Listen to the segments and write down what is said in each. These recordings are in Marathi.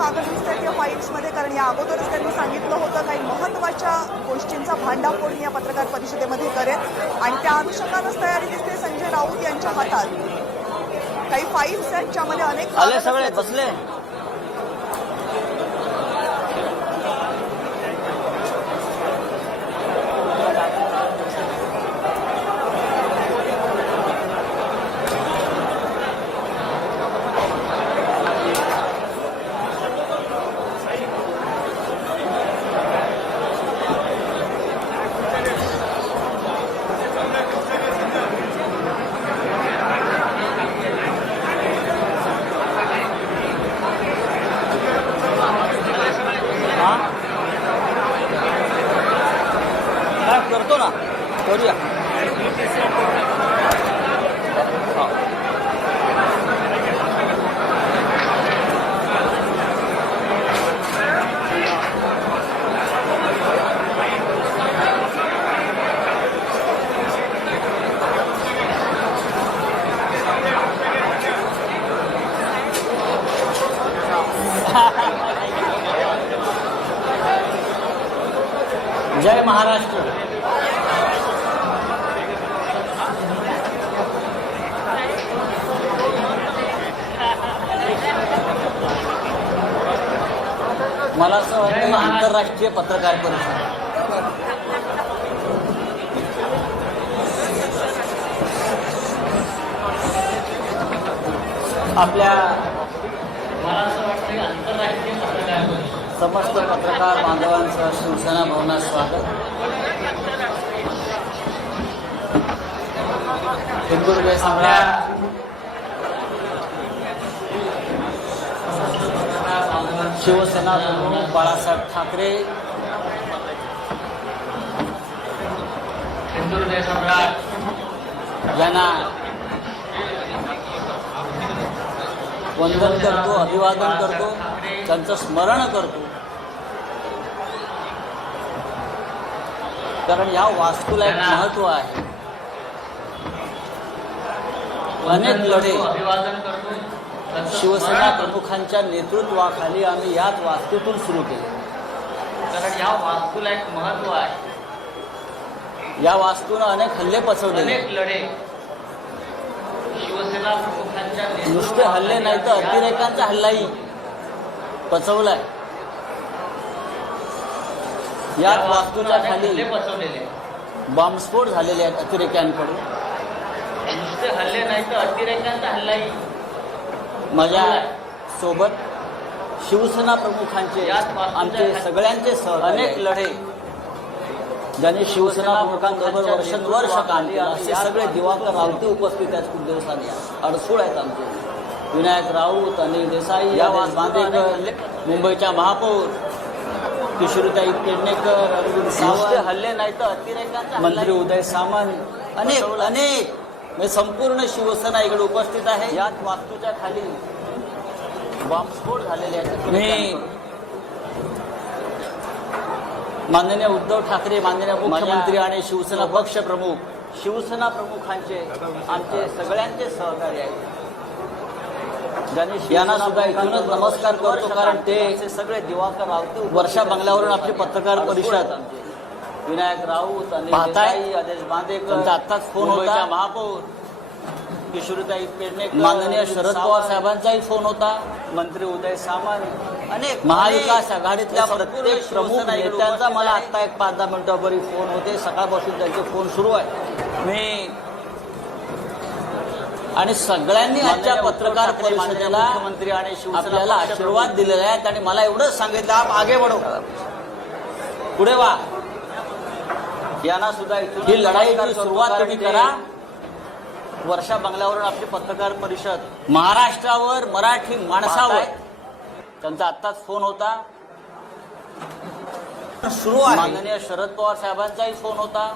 कागद दिसतात या फाईल्समध्ये, कारण या अगोदरच त्यांनी सांगितलं होतं काही महत्त्वाच्या गोष्टींचा भांडाफोड या पत्रकार परिषदेमध्ये करेल आणि त्या अनुषंगानंच तयारी दिसते संजय राऊत यांच्या हातात. काही फाईल्स आहेत ज्यामध्ये अनेक आले सगळे बसले. करतो ना, करूया. जय महाराष्ट्र. मला असं वाटतं आंतरराष्ट्रीय पत्रकार परिषद आपल्या मला असं वाटतं आंतरराष्ट्रीय पत्रकार परिषद समस्त पत्रकार बांधवांचं शिवसेना भवनात स्वागत. हिंदू हृदय सम्राट शिवसेना प्रमुख बाळासाहेब ठाकरे, हिंदू हृदय सम्राट यांना वंदन करतो, अभिवादन करतो, त्यांचं स्मरण करतो. कारण या वास्तूला एक महत्व आहे. अनेक लढे शिवसेना प्रमुखांच्या नेतृत्वाखाली आम्ही याच वास्तूतून सुरू केले. कारण या वास्तूला एक महत्व आहे. या वास्तूनं अनेक हल्ले पचवले, अनेक लढे शिवसेना प्रमुखांच्या नुसते हल्ले नाही तर अतिरेकांचा हल्लाही पचवलाय. याच वास्तूच्या खाली बॉम्बस्फोट झालेले आहेत अतिरेक्यांकडून. नुसते हल्ले नाही तर अतिरेक्यांचा हल्लाही माझ्या सोबत शिवसेना प्रमुखांचे आमचे सगळ्यांचे अनेक लढे ज्यांनी शिवसेना प्रमुखांबरोबर वर्षानुवर्ष काम केलं असे सगळे दिवाकर रावते उपस्थित आहेत. खूप दिवसांनी अडसूळ आहेत आमचे. विनायक राऊत, अनिल देसाई, यावास बांदेकर, मुंबईच्या महापौर किशोरीताई पेडणेकर, अरविंद सावंत, हल्ले नाही तर अतिरेकांचा मंत्री उदय सामंत, अनेक संपूर्ण शिवसेना इकडे उपस्थित आहे. याच वास्तूच्या खाली बॉम्बस्फोट झालेले आहेत. मी माननीय उद्धव ठाकरे, माननीय मुख्यमंत्री आणि शिवसेना पक्ष प्रमुख, शिवसेना प्रमुखांचे आमचे सगळ्यांचे सहकारी आहेत. यांना सुद्धा इथूनच नमस्कार करतो. कारण ते सगळे दिवाकर रावते वर्षा बंगल्यावरून आपली पत्रकार परिषद विनायक राऊत, अनिल देसाई, आदेश बांदेकर, आत्ताच फोन होता महापौर किशोरीताई पेडणेकर, माननीय शरद पवार साहेबांचाही फोन होता, मंत्री उदय सामंत, अनेक महाविकास आघाडीतल्या प्रत्येक प्रमुख नेत्यांचा मला आत्ता एक 5-10 मिनिटांपूर्वी फोन होते. सकाळपासून त्यांचे फोन सुरू आहे. मी आणि सगळ्यांनी आजच्या पत्रकार परिषदेला मुख्यमंत्री आणि शिवसेनेला आशीर्वाद दिलेले आहेत. आणि मला एवढंच सांगितलं, आप आगे बढो, पुढे वा. यांना सुद्धा ही लढाईची सुरुवात तुम्ही करा. वर्षा बंगल्यावरून आपली पत्रकार परिषद महाराष्ट्रावर, मराठी माणसावर, त्यांचा आत्ताच फोन होता, सुरू आहे. माननीय शरद पवार साहेबांचाही फोन होता.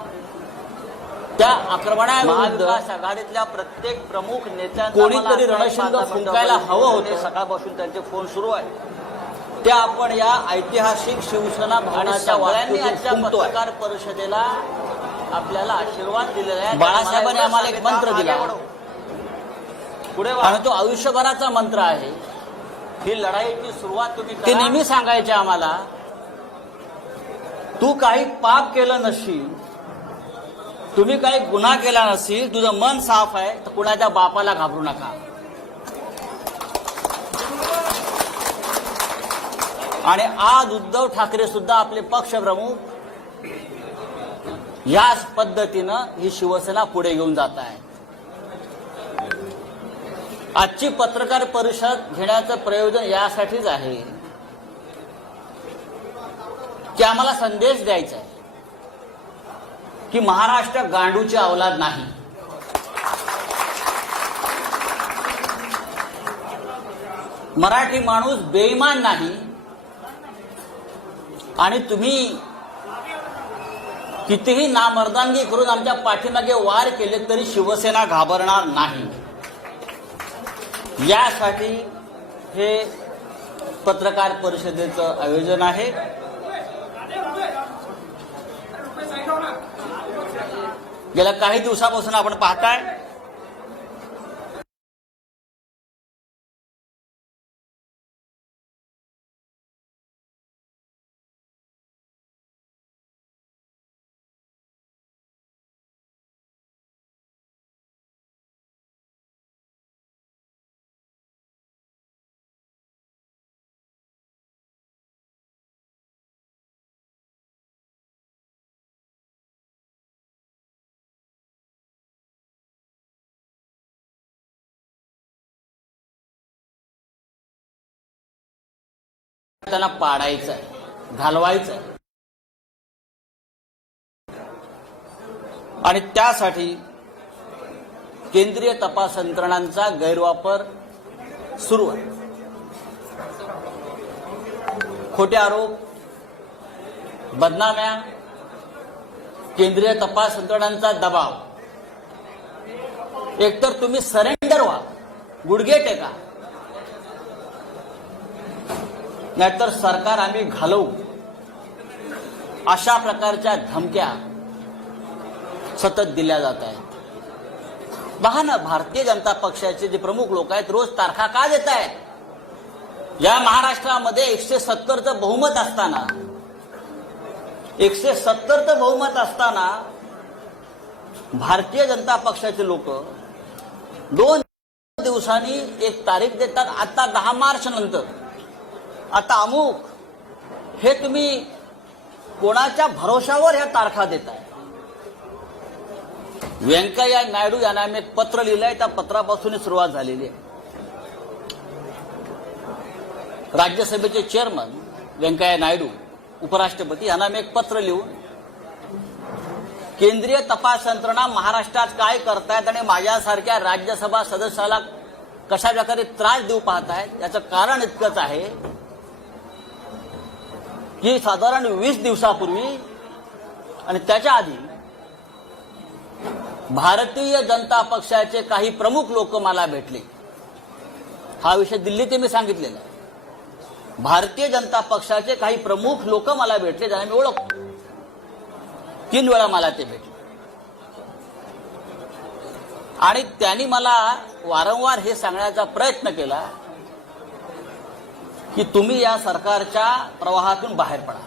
त्या आक्रमणाविरुद्ध महाविकास आघाडीतल्या प्रत्येक प्रमुख नेत्यांना कोणीतरी रणशिंग फुंकायला हवं होते. सकाळपासून त्यांचे फोन सुरू आहे. त्या आपण या ऐतिहासिक शिवसेना भवनाच्या वाळ्यांनी आजच्या पत्रकार परिषदेला आपल्याला आशीर्वाद दिलेला आहे. बाळासाहेबांनी आम्हाला एक मंत्र दिला, पुढे आणि तो आयुष्यभराचा मंत्र आहे. ही लढाईची सुरुवात तुम्ही ते नेहमी सांगायचे आम्हाला, तू काही पाप केलं नसशील, तुम्ही काही गुन्हा केला नसेल, तुझं मन साफ आहे तर कुणाच्या बापाला घाबरू नका. आणि आज उद्धव ठाकरे सुद्धा आपले पक्षप्रमुख याच पद्धतीनं ही शिवसेना पुढे घेऊन जात आहे. आजची पत्रकार परिषद घेण्याचं प्रयोजन यासाठीच आहे की आम्हाला संदेश द्यायचा आहे की महाराष्ट्र गांडूची अवलाद नाही. मराठी माणूस बेईमान नाही. आणि तुम्ही कितीही नामर्दांगी करून आमच्या पाठीमागे वार केले तरी शिवसेना घाबरणार नाही. यासाठी हे पत्रकार परिषदेचं आयोजन आहे. गेल्या काही दिवसापासून आपण पाहताय त्यांना पाडायचं आहे, घालवायचं आहे. आणि त्यासाठी केंद्रीय तपास यंत्रणांचा गैरवापर सुरू आहे. खोटे आरोप, बदनाम्या, केंद्रीय तपास यंत्रणांचा दबाव. एकतर तुम्ही सरेंडर व्हा, गुडघे टेका, नाहीतर सरकार आम्ही घालवू, अशा प्रकारच्या धमक्या सतत दिल्या जात आहेत. पहा ना, भारतीय जनता पक्षाचे जे प्रमुख लोक आहेत रोज तारखा का देत आहेत? या महाराष्ट्रामध्ये 170चं बहुमत असताना 170चं बहुमत असताना भारतीय जनता पक्षाचे लोक 2 दिवसांनी एक तारीख देतात. आता 10 मार्च नंतर, आता अमुक, हे तुम्ही कोणाच्या भरोशावर ह्या तारखा देताय? व्यंकय्या नायडू यांना आम्ही एक पत्र लिहिलंय. त्या पत्रापासून सुरुवात झालेली आहे. राज्यसभेचे चेअरमन व्यंकय्या नायडू, उपराष्ट्रपती यांना मी एक पत्र लिहून केंद्रीय तपास यंत्रणा महाराष्ट्रात काय करतायत आणि माझ्यासारख्या राज्यसभा सदस्याला कशा प्रकारे त्रास देऊ पाहतायत, याचं कारण इतकंच आहे की साधारण 20 दिवसापूर्वी आणि त्याच्या आधी भारतीय जनता पक्षाचे काही प्रमुख लोक मला भेटले. हा विषय दिल्लीत मी सांगितलेला आहे. भारतीय जनता पक्षाचे काही प्रमुख लोक मला भेटले, ज्यांना मी ओळखतो. 3 वेळा मला ते भेटले आणि त्यांनी मला वारंवार हे सांगण्याचा प्रयत्न केला की तुम्ही या सरकारच्या प्रवाहातून बाहेर पडा.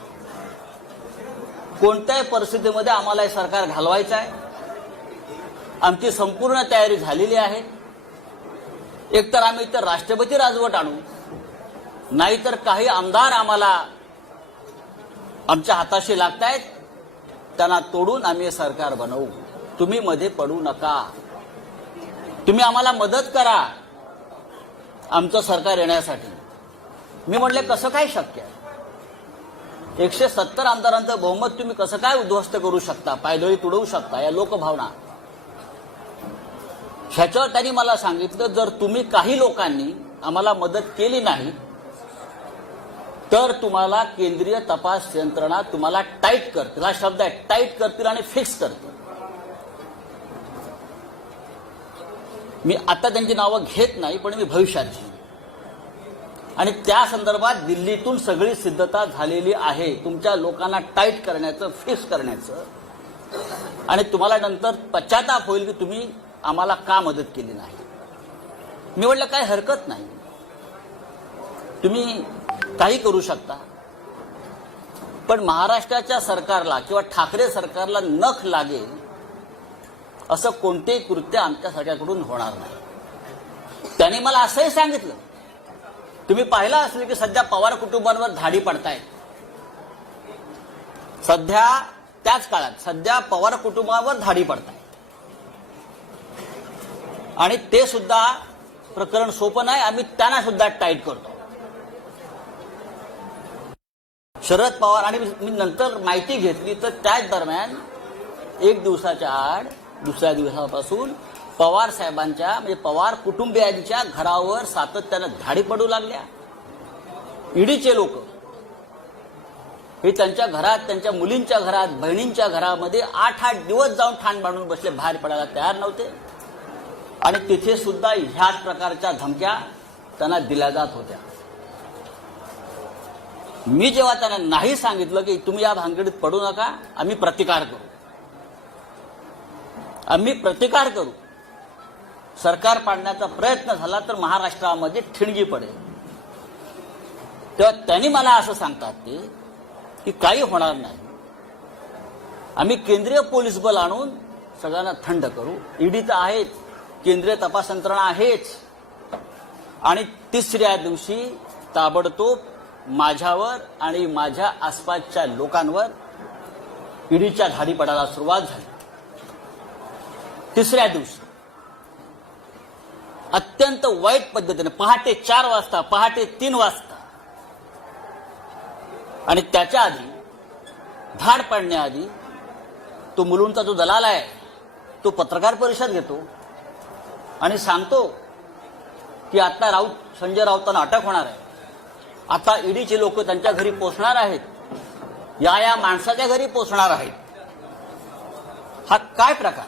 कोणत्याही परिस्थितीमध्ये आम्हाला हे सरकार घालवायचं आहे. आमची संपूर्ण तयारी झालेली आहे. एकतर आम्ही इतर राष्ट्रपती राजवट आणू, नाहीतर काही आमदार आम्हाला आमच्या हाताशी लागतायत, त्यांना तोडून आम्ही हे सरकार बनवू. तुम्ही मध्ये पडू नका. तुम्ही आम्हाला मदत करा आमचं सरकार येण्यासाठी. मी म्हटले, कसं काय शक्य आहे? 170 आमदारांचं बहुमत तुम्ही कसं काय उद्ध्वस्त करू शकता, पायदळी तुडवू शकता? या लोकभावना. ह्याच्यावर त्यांनी मला सांगितलं, जर तुम्ही काही लोकांनी आम्हाला मदत केली नाही तर तुम्हाला केंद्रीय तपास यंत्रणा तुम्हाला टाईट करतील. हा शब्द आहे, टाईट करतील आणि फिक्स करतील. मी आता त्यांची नावं घेत नाही, पण मी भविष्यात घेईन. आणि त्या संदर्भात दिल्लीतून सगळी सिद्धता झालेली आहे, तुमच्या लोकांना टाईट करण्याचं, फिक्स करण्याचं. आणि तुम्हाला नंतर पश्चाताप होईल की तुम्ही आम्हाला का मदत केली नाही. मी म्हटलं, काय हरकत नाही. तुम्ही काही करू शकता, पण महाराष्ट्राच्या सरकारला किंवा ठाकरे सरकारला नख लागेल असं कोणतेही कृत्य आमच्या सरकारकडून होणार नाही. त्यांनी मला असंही सांगितलं, तुम्ही पाहिलं असेल की सध्या पवार कुटुंबांवर धाडी पडतायत. सध्या त्याच काळात सध्या पवार कुटुंबावर धाडी पडतायत आणि ते सुद्धा प्रकरण सोपं नाही. आम्ही त्यांना सुद्धा टाईट करतो. शरद पवार आणि मी नंतर माहिती घेतली तर त्याच दरम्यान एक दिवसाच्या आड दुसऱ्या दिवसापासून पवार साहेबांच्या म्हणजे पवार कुटुंबियांच्या घरावर सातत्यानं धाडी पडू लागल्या. ईडीचे लोक हे त्यांच्या घरात, त्यांच्या मुलींच्या घरात, बहिणींच्या घरामध्ये 8-8 दिवस जाऊन ठाण बांधून बसले, बाहेर पडायला तयार नव्हते. आणि तिथे सुद्धा ह्याच प्रकारच्या धमक्या त्यांना दिल्या जात होत्या. मी जेव्हा त्यांना नाही सांगितलं की तुम्ही या भानगडीत पडू नका, आम्ही प्रतिकार करू, सरकार पाडण्याचा प्रयत्न झाला तर महाराष्ट्रामध्ये ठिणगी पडेल, तेव्हा त्यांनी मला असं सांगतात ते की काही होणार नाही, आम्ही केंद्रीय पोलीस बल आणून सगळ्यांना थंड करू. ईडी तर आहेच, केंद्रीय तपास यंत्रणा आहेच. आणि तिसऱ्या दिवशी ताबडतोब माझ्यावर आणि माझ्या आसपासच्या लोकांवर ईडीच्या धाडी पडायला सुरुवात झाली. तिसऱ्या दिवशी अत्यंत वाईट पद्धतीने पहाटे 4 वाजता, पहाटे 3 वाजता आणि त्याच्या आधी धाड पडण्याआधी तो मुलुंडचा जो दलाल आहे तो पत्रकार परिषद घेतो आणि सांगतो की आता संजय राऊतांना अटक होणार आहे, आता ईडीचे लोक त्यांच्या घरी पोहोचणार आहेत, या माणसाच्या घरी पोहोचणार आहेत. हा काय प्रकार?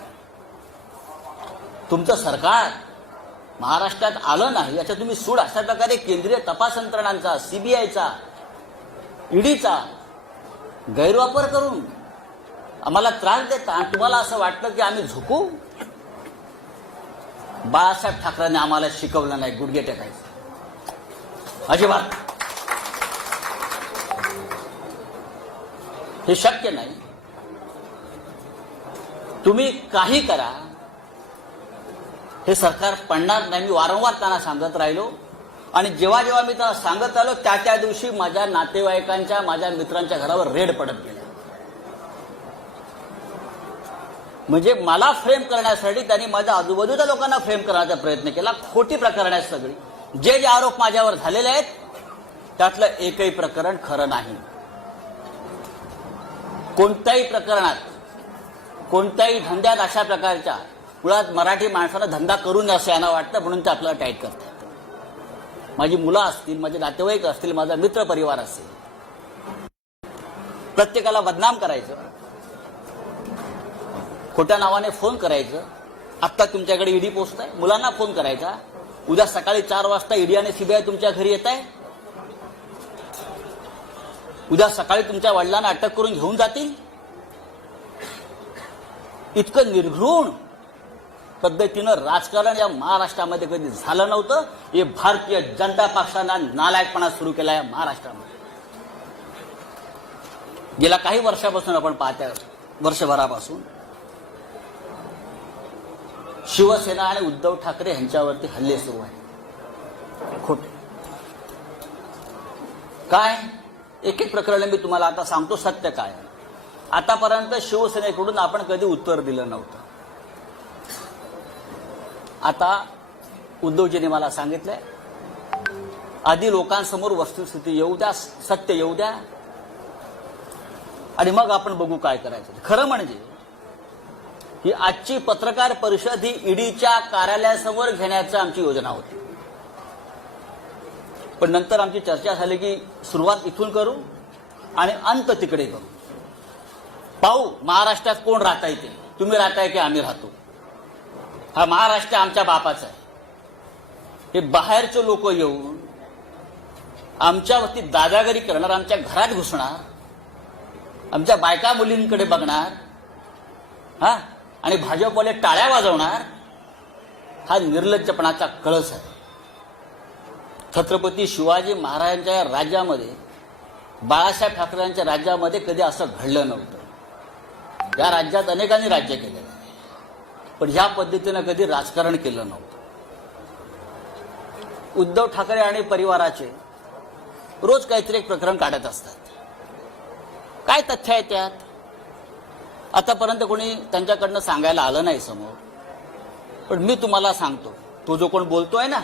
तुमचं सरकार महाराष्ट्रात आलं नाही याचा तुम्ही सूड अशा प्रकारे केंद्रीय तपास यंत्रणांचा, सीबीआयचा, ईडीचा गैरवापर करून आम्हाला त्रास देता आणि तुम्हाला असं वाटतं की आम्ही झुकू? बाळासाहेब ठाकरेंनी आम्हाला शिकवलं नाही गुडघे टेकायचं, अजिबात. हे शक्य नाही. तुम्ही काही करा, हे सरकार पडणार नाही. मी वारंवार त्यांना सांगत राहिलो आणि जेव्हा जेव्हा मी त्यांना सांगत आलो त्या दिवशी माझ्या नातेवाईकांच्या, माझ्या मित्रांच्या घरावर रेड पडत गेले. म्हणजे मला फ्रेम करण्यासाठी त्यांनी माझ्या आजूबाजूच्या लोकांना फ्रेम करण्याचा प्रयत्न केला. खोटी प्रकरण आहेत सगळी. जे आरोप माझ्यावर झालेले आहेत त्यातलं एकही प्रकरण खरं नाही. कोणत्याही प्रकरणात, कोणत्याही धंद्यात अशा प्रकारच्या मुळात मराठी माणसानं धंदा करू नये असं यांना वाटतं, म्हणून ते आपल्याला टाईट करतात. माझी मुलं असतील, माझे नातेवाईक असतील, माझा मित्र परिवार असेल, प्रत्येकाला बदनाम करायचं, खोट्या नावाने फोन करायचं. आत्ता तुमच्याकडे ईडी पोहोचत आहे, मुलांना फोन करायचा, उद्या सकाळी 4 वाजता ईडी आणि सीबीआय तुमच्या घरी येत आहे, उद्या सकाळी तुमच्या वडिलांना अटक करून घेऊन जातील. इतकं निर्घृण पद्धतीनं राजकारण या महाराष्ट्रामध्ये कधी झालं नव्हतं. हे भारतीय जनता पक्षानं नालायकपणा सुरू केला या महाराष्ट्रामध्ये. गेल्या काही वर्षापासून आपण पाहत्या, वर्षभरापासून शिवसेना आणि उद्धव ठाकरे यांच्यावरती हल्ले सुरू आहेत. खोटे काय? एक एक प्रकरण मी तुम्हाला आता सांगतो सत्य काय. आतापर्यंत शिवसेनेकडून आपण कधी उत्तर दिलं नव्हतं. आता उद्धवजींनी मला सांगितलंय आधी लोकांसमोर वस्तुस्थिती येऊ द्या, सत्य येऊ द्या आणि मग आपण बघू काय करायचं. खरं म्हणजे ही आजची पत्रकार परिषद ही ईडीच्या कार्यालयासमोर घेण्याची आमची योजना होती, पण नंतर आमची चर्चा झाली की सुरुवात इथून करू आणि अंत तिकडे करू. पाहू महाराष्ट्रात कोण राहताय ते, तुम्ही राहताय की आम्ही राहतो. हा महाराष्ट्र आमच्या बापाचा आहे. हे बाहेरचे लोक येऊन आमच्यावरती दादागिरी करणार, आमच्या घरात घुसणार, आमच्या बायका मुलींकडे बघणार, हा, आणि भाजपवाले टाळ्या वाजवणार. हा निर्लज्जपणाचा कळस आहे. छत्रपती शिवाजी महाराजांच्या राज्यामध्ये, बाळासाहेब ठाकरेंच्या राज्यामध्ये कधी असं घडलं नव्हतं. या राज्यात अनेकांनी राज्य केलेलं आहे, पण ह्या पद्धतीनं कधी राजकारण केलं नव्हतं. उद्धव ठाकरे आणि परिवाराचे रोज काहीतरी एक प्रकरण काढत असतात. काय तथ्य आहे त्यात? आतापर्यंत कोणी त्यांच्याकडनं सांगायला आलं नाही समोर, पण मी तुम्हाला सांगतो. तो जो कोण बोलतोय ना,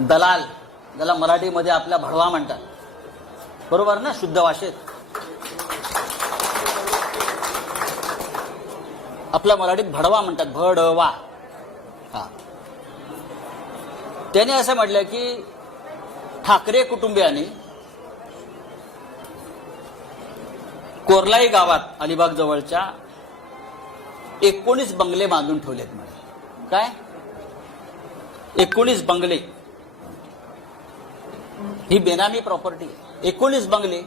दलाल, ज्याला मराठीमध्ये आपल्या भडवा म्हणतात, बरोबर ना, शुद्ध भाषेत आपल्या मराठीत भडवा म्हणतात, भडवा. हा, त्याने असं म्हटलं की ठाकरे कुटुंबियांनी कोरलाई गावात अलिबाग जवळच्या 19 बंगले बांधून ठेवलेत म्हणे. काय 19 बंगले? ही बेनामी प्रॉपर्टी. 19 बंगले.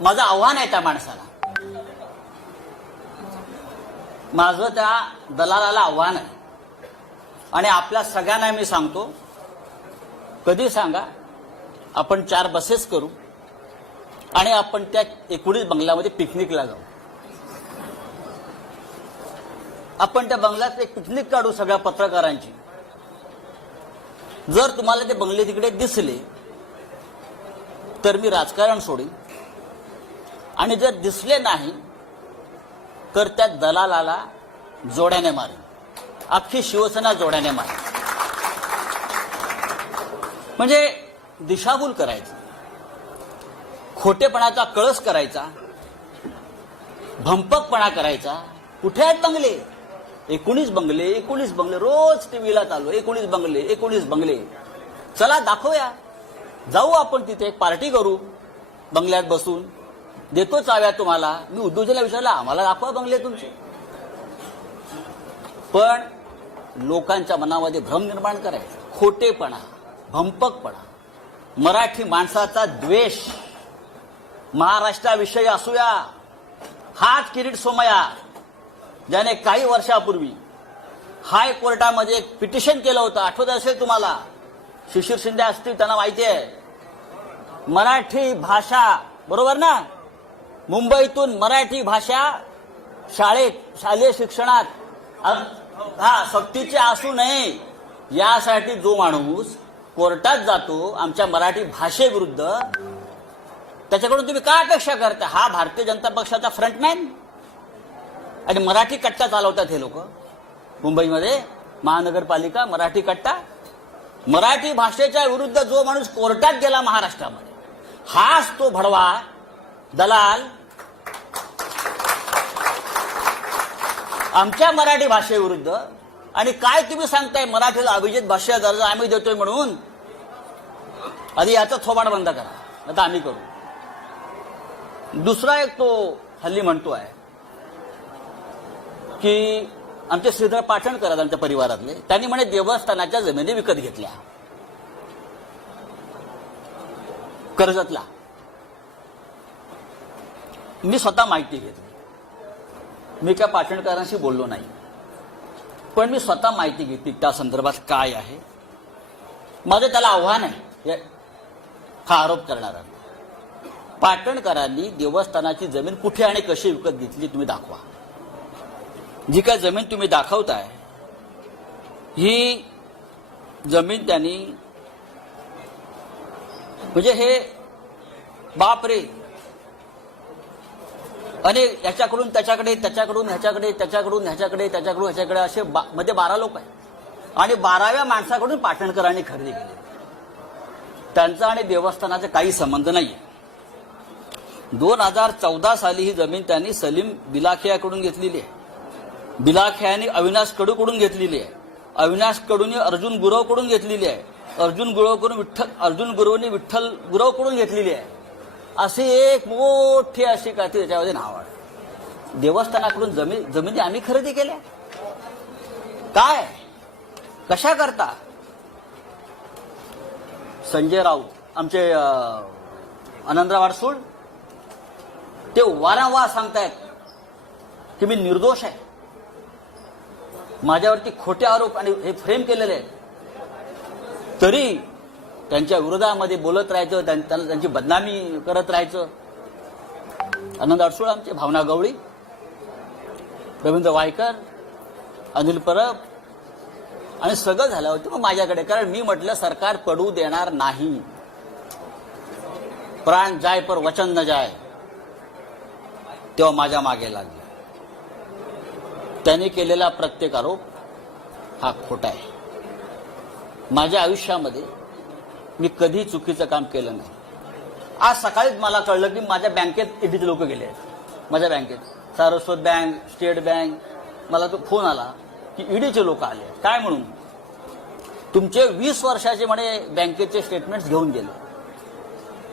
माझं आव्हान आहे त्या माणसाला, माझं त्या दलालाला आव्हान आहे, आणि आपल्या सगळ्यांना मी सांगतो, कधी सांगा, आपण 4 बसेस करू आणि आपण त्या 19 बंगल्यामध्ये पिकनिकला जाऊ. आपण त्या बंगल्यात एक पिकनिक काढू सगळ्या पत्रकारांची. जर तुम्हाला ते बंगले तिकडे दिसले तर मी राजकारण सोडीन, आणि जर दिसले नाही तर त्या दलालाला जोड्याने मारेन. अख्खी शिवसेना जोड्याने मारेन. म्हणजे दिशाभूल करायची, खोटेपणाचा कळस करायचा, भंपकपणा करायचा. कुठे आहेत बंगले? 19 बंगले, 19 बंगले. रोज टीव्हीला चालू 19 बंगले, 19 बंगले. चला दाखवूया, जाऊ आपण तिथे एक पार्टी करू, बंगल्यात बसून देतो चाव्या तुम्हाला. मी उद्योजकाला विचारलं, आम्हाला दाखवा बंगले तुमचे. पण लोकांच्या मनामध्ये भ्रम निर्माण करायचा, खोटेपणा, भंपकपणा, मराठी माणसाचा द्वेष, महाराष्ट्राविषयी असूया. हाच किरीट सोमय्या ज्याने काही वर्षापूर्वी हायकोर्टामध्ये एक पिटिशन केलं होतं, आठवत असेल तुम्हाला, शिशिर शिंदे असतील, त्यांना माहिती आहे. मराठी भाषा, बरोबर ना, मुंबईतून मराठी भाषा शालेय शिक्षणात सक्तीची असू नये यासाठी जो माणूस कोर्टात जातो आमच्या मराठी भाषेविरुद्ध, त्याच्याकडून तुम्ही काय अपेक्षा करता? हा भारतीय जनता पक्षाचा फ्रंटमॅन, आणि मराठी कट्टा चालवतात हे लोक मुंबईमध्ये. महानगरपालिका मराठी कट्टा. मराठी भाषेच्या विरुद्ध जो माणूस कोर्टात गेला महाराष्ट्रामध्ये, हाच तो भडवा, दलाल. आमच्या मराठी भाषेविरुद्ध. आणि काय तुम्ही सांगताय मराठीला अभिजित भाषा दर्जा आम्ही देतोय म्हणून? आधी याचा थोबाड बंद करा, आता आम्ही करू. दुसरा एक तो हल्ली म्हणतोय की आमचे श्रीधर पाटणकर आहेत आमच्या परिवारातले, त्यांनी म्हणे देवस्थानाच्या जमिनी विकत घेतल्या कर्जतला. मी स्वतः माहिती घेतली, मी काय पाटणकरांशी बोललो नाही, पण मी स्वतः माहिती घेतली त्या संदर्भात काय आहे. माझं त्याला आव्हान आहे हा आरोप करणारा. पाटणकरांनी देवस्थानाची जमीन कुठे आणि कशी विकत घेतली तुम्ही दाखवा. जी काय जमीन तुम्ही दाखवताय ही जमीन त्यांनी, म्हणजे हे बापरे, आणि याच्याकडून त्याच्याकडे, त्याच्याकडून ह्याच्याकडे, त्याच्याकडून ह्याच्याकडे, त्याच्याकडून ह्याच्याकडे, असे मध्ये 12 लोक आहेत. आणि 12व्या माणसाकडून पाटणकरांनी खरेदी केली. त्यांचा आणि देवस्थानाचा काही संबंध नाहीये. 2014 साली ही जमीन त्यांनी सलीम बिलाखियाकडून घेतलेली आहे. बिलाखियाने अविनाश कडूकडून घेतलेली आहे. अविनाश कडूने अर्जुन गुरवकडून घेतलेली आहे. अर्जुन गुरवने विठ्ठल गुरवकडून घेतलेली आहे. अशी एक मोठी अशी काय त्याच्यामध्ये नाव आहे. देवस्थानाकडून जमिनी आम्ही खरेदी केल्या. काय, कशा करता? संजय राऊत आमचे आनंदराव अडसूळ ते वारंवार सांगतायत की मी निर्दोष आहे. माझ्यावरती खोटे आरोप आणि हे फ्रेम केलेले आहेत, तरी त्यांच्या विरोधामध्ये बोलत राहायचं, त्यांची बदनामी करत राहायचं. आनंद अडसूळ आमचे, भावना गवळी, रवींद्र वायकर, अनिल परब आणि सगळं झालं होतं मग माझ्याकडे. कारण मी म्हटलं सरकार पडू देणार नाही, प्राण जाय पर वचन न जाय. तेव्हा माझ्या मागे लागले. त्यांनी केलेला प्रत्येक आरोप हा खोटा आहे. माझ्या आयुष्यामध्ये मी कधी चुकीचं काम केलं नाही. आज सकाळीच मला कळलं की माझ्या बँकेत ईडीचे लोक गेले आहेत. माझ्या बँकेत सारस्वत बँक, स्टेट बँक, मला तो फोन आला की ईडीचे लोक आले. काय म्हणून? तुमचे 20 वर्षाचे म्हणे बँकेचे स्टेटमेंट्स घेऊन गेले.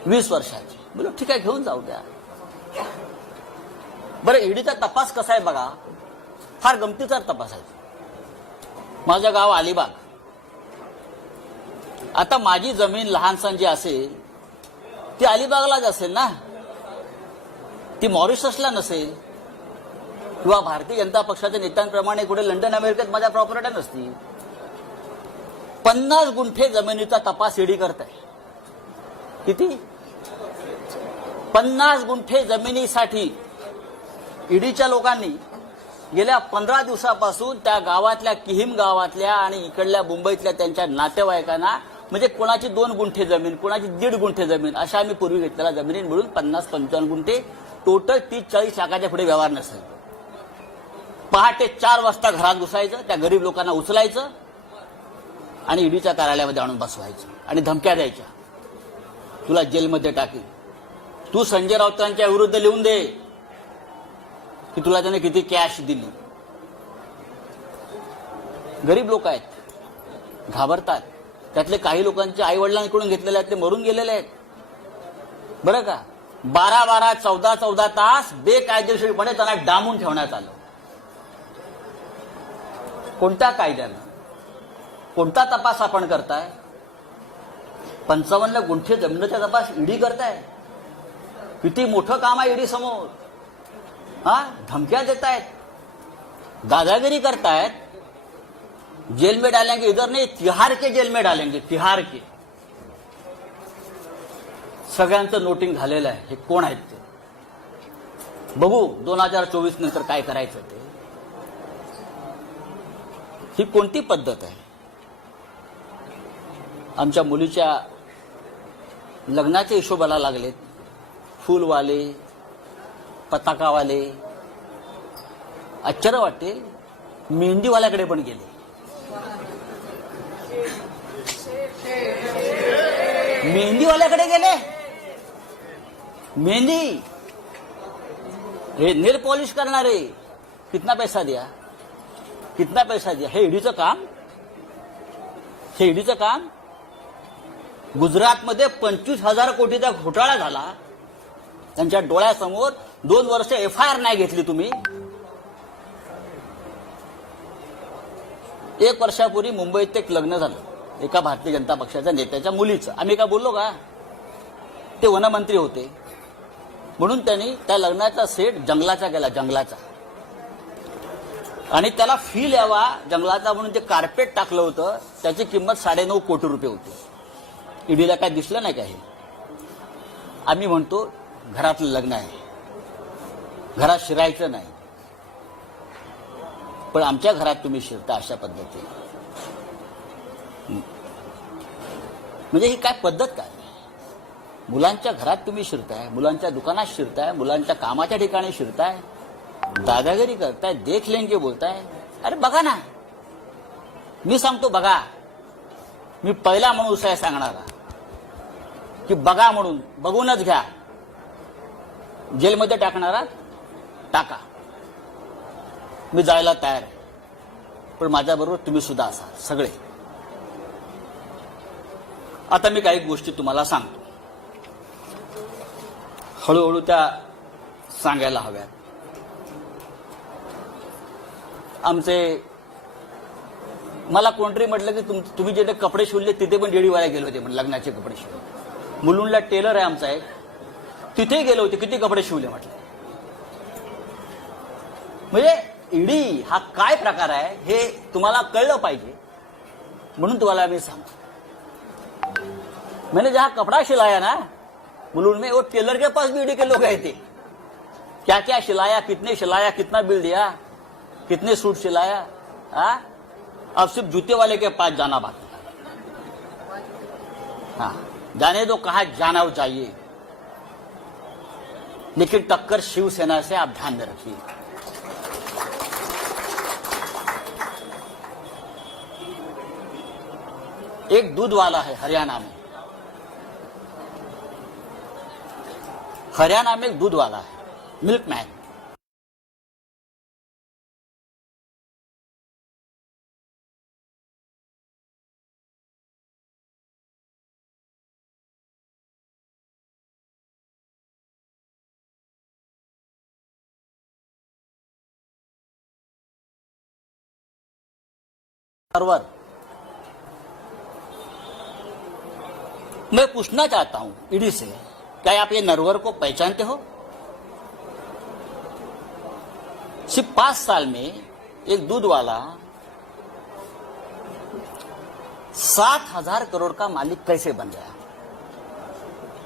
20 वर्षाचे. बोलो ठीक आहे, घेऊन जाऊ द्या. बरं, ईडीचा तपास कसा आहे बघा, फार गमतीचा तपास आहे. माझं गाव अलिबाग. आता माझी जमीन लहानसण जी असेल ती अलिबागलाच असेल ना, ती मॉरिशसला नसेल, किंवा भारतीय जनता पक्षाच्या नेत्यांप्रमाणे कुठे लंडन अमेरिकेत माझ्या प्रॉपर्ट्या नसतील. 50 गुंठे जमिनीचा तपास ईडी करताय. किती? 50 गुंठे जमिनीसाठी ईडीच्या लोकांनी गेल्या 15 दिवसापासून त्या गावातल्या, किहीम गावातल्या आणि इकडल्या मुंबईतल्या त्यांच्या नातेवाईकांना, म्हणजे कोणाची 2 गुंठे जमीन, कोणाची 1.5 गुंठे जमीन, अशा आम्ही पूर्वी घेतलेल्या जमिनी मिळून 50-55 गुंठे, टोटल 30-40 लाखाच्या पुढे व्यवहार नसेल. पहाटे 4 वाजता घरात घुसायचं, त्या गरीब लोकांना उचलायचं आणि ईडीच्या कार्यालयामध्ये आणून बसवायचं आणि धमक्या द्यायच्या, तुला जेलमध्ये टाकेल. तू संजय राऊतांच्या विरुद्ध लिहून दे की तुला त्याने किती कॅश दिली. गरीब लोक आहेत, घाबरतात. त्यातले काही लोकांचे आई वडिलांकडून घेतलेले आहेत, ते मरून गेलेले आहेत. बरं का, 12-12, 14-14 तास बेकायदेशीरपणे त्यांना डांबून ठेवण्यात आलं. कोणत्या कायद्यानं? कोणता तपास आपण करताय? 55 गुंठे जमिनीचा तपास ईडी करताय. किती मोठं काम आहे ईडी समोर. धमक्या देतायत, दादागिरी करतायत. जेल में डालेंगे, इधर नहीं, तिहार के जेल में डालेंगे, तिहार के. सगळ्यांचं नोटिंग झालेलं आहे. हे कोण आहेत ते बघू 2024 नंतर काय करायचं ते. ही कोणती पद्धत आहे? आमच्या मुलीच्या लग्नाच्या हिशोबाला लागलेत फुलवाले, पताकावाले. आश्चर्य वाटेल, मेहंदीवाल्याकडे पण गेले. मेहंदीवाल्याकडे गेले. मेहंदी, हे नेल पॉलिश करणारे. कितना पैसा दिया, कितना पैसा दिया? हे ईडीचं काम. हे ईडीचं काम. गुजरातमध्ये 25,000 कोटीचा घोटाळा झाला त्यांच्या डोळ्यासमोर. 2 वर्ष FIR नाही घेतली तुम्ही. 1 वर्षापूर्वी मुंबईत एक लग्न झालं एका भारतीय जनता पक्षाच्या नेत्याच्या मुलीचं. आम्ही का बोललो का? ते वनमंत्री होते म्हणून त्यांनी त्या लग्नाचा सेट जंगलाचा केला, जंगलाचा. आणि त्याला फील यावा जंगलाचा म्हणून जे कार्पेट टाकलं होतं त्याची किंमत 9.5 कोटी रुपये होती. ईडीला काय दिसलं नाही का? हे आम्ही म्हणतो घरातलं लग्न आहे, घरात शिरायचं नाही, पण आमच्या घरात तुम्ही शिरता अशा पद्धतीने. म्हणजे ही काय पद्धत काय? मुलांच्या घरात तुम्ही शिरताय, मुलांच्या दुकानात शिरताय, मुलांच्या कामाच्या ठिकाणी शिरताय, दादागिरी करताय, देख लेंगे बोलताय. अरे बघा ना, मी सांगतो बघा. मी पहिला माणूस आहे सांगणारा की बघा म्हणून. बघूनच घ्या. जेलमध्ये टाकणारा टाका, मी जायला तयार आहे. पण माझ्याबरोबर तुम्ही सुद्धा असाल सगळे. आता मी काही गोष्टी तुम्हाला सांगतो, हळूहळू त्या सांगायला हव्यात. मला कोणतरी म्हटलं की तुम्ही जिथे कपडे शिवले तिथे पण डेडीवाला गेले होते म्हणजे लग्नाचे कपडे शिवले. मुलुंडला टेलर आहे आमचा एक, तिथे गेले होते, किती कपडे शिवले म्हटलं. म्हणजे ईडी हा काय प्रकार आहे हे तुम्हाला कळलं पाहिजे म्हणून तुम्हाला मी सांगतो. मैंने जहां कपड़ा सिलाया ना मुलुंड में, वो टेलर के पास भी ईडी के लोग गए थे. क्या क्या सिलाया, कितना बिल दिया, कितने सूट सिलाया. अब सिर्फ जूते वाले के पास जाना बाकी है. हाँ, जाने दो कहा जाना चाहिए, लेकिन टक्कर शिवसेना से आप ध्यान में रखिए. एक दूध वाला है हरियाणा में, एक दूध वाला है, मिल्क मैन. सर्वर, मैं पूछना चाहता हूं ईडी से, क्या आप ये नरवर को पहचानते हो? सिर्फ 5 साल में एक दूध वाला 7,000 करोड़ का मालिक कैसे बन गया?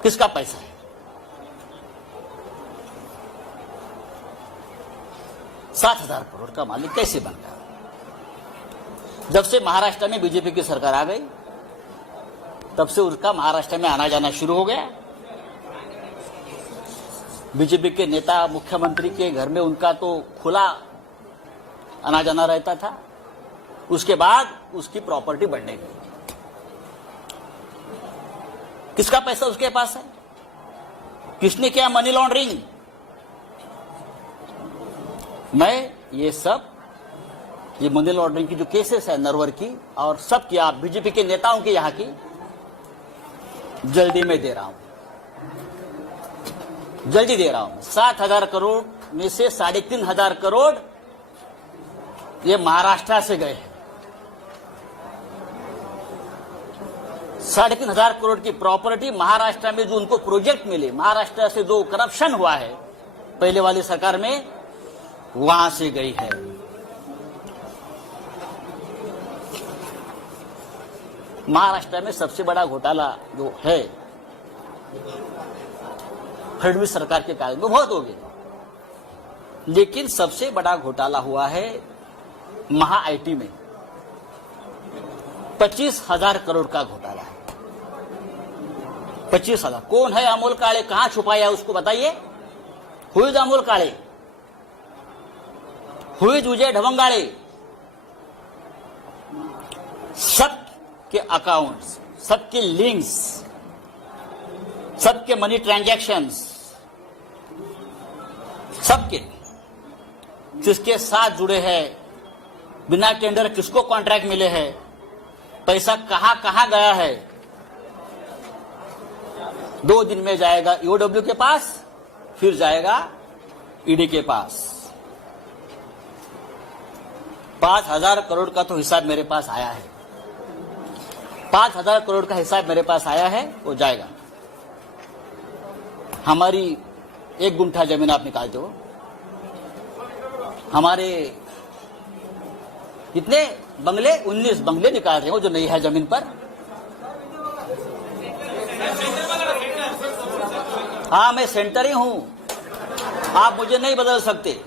किसका पैसा है? 7,000 करोड़ का मालिक कैसे बन गया? जब से महाराष्ट्र में बीजेपी की सरकार आ गई तब से उसका महाराष्ट्र में आना जाना शुरू हो गया. बीजेपी के नेता मुख्यमंत्री के घर में उनका तो खुला आना जाना रहता था. उसके बाद उसकी प्रॉपर्टी बढ़ने गई. किसका पैसा उसके पास है? किसने किया मनी लॉन्ड्रिंग? मैं ये मनी लॉन्ड्रिंग की जो केसेस है नरवर की और सब की, आप बीजेपी के नेताओं की यहां की जल्दी में दे रहा हूं, जल्दी दे रहा हूं. 7,000 करोड़ में से 3,500 करोड़ ये महाराष्ट्र से गए हैं. 3,500 करोड़ की प्रॉपर्टी महाराष्ट्र में जो उनको प्रोजेक्ट मिले, महाराष्ट्र से जो करप्शन हुआ है पहले वाली सरकार में, वहां से गई है. महाराष्ट्र में सबसे बड़ा घोटाला जो है फडणवीस सरकार के काल में बहुत हो गया, लेकिन सबसे बड़ा घोटाला हुआ है महा आईटी में. 25,000 करोड़ का घोटाला है. 25,000. कौन है अमोल काळे? कहां छुपाया उसको बताइए. Who is Amol Kale? Who is Vijay Dhavangale? सबके अकाउंट्स, सबके लिंक्स, सबके मनी ट्रांजैक्शंस, सबके किसके साथ जुड़े हैं, बिना टेंडर किसको कॉन्ट्रैक्ट मिले हैं, पैसा कहां कहां गया है. 2 दिन में जाएगा ईओडब्ल्यू के पास, फिर जाएगा ईडी के पास. 5,000 करोड़ का तो हिसाब मेरे पास आया है. 5,000 करोड़ का हिसाब मेरे पास आया है, वो जाएगा. हमारी 1 गुंठा जमीन आप निकालते हो, हमारे कितने बंगले, 19 बंगले निकाल रहे हो जो नहीं है जमीन पर. हाँ, मैं सेंटर ही हूं, आप मुझे नहीं बदल सकते.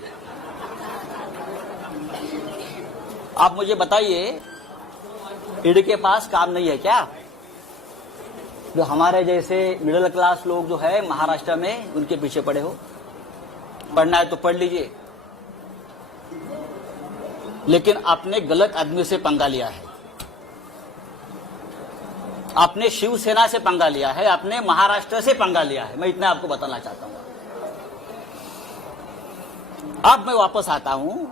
आप मुझे बताइए, ईडी के पास काम नहीं है क्या? जो हमारे जैसे मिडिल क्लास लोग जो है महाराष्ट्र में, उनके पीछे पड़े हो. पढ़ना है तो पढ़ लीजिए, लेकिन आपने गलत आदमी से पंगा लिया है. आपने शिवसेना से पंगा लिया है, आपने महाराष्ट्र से पंगा लिया है. मैं इतना आपको बताना चाहता हूं. अब मैं वापस आता हूं.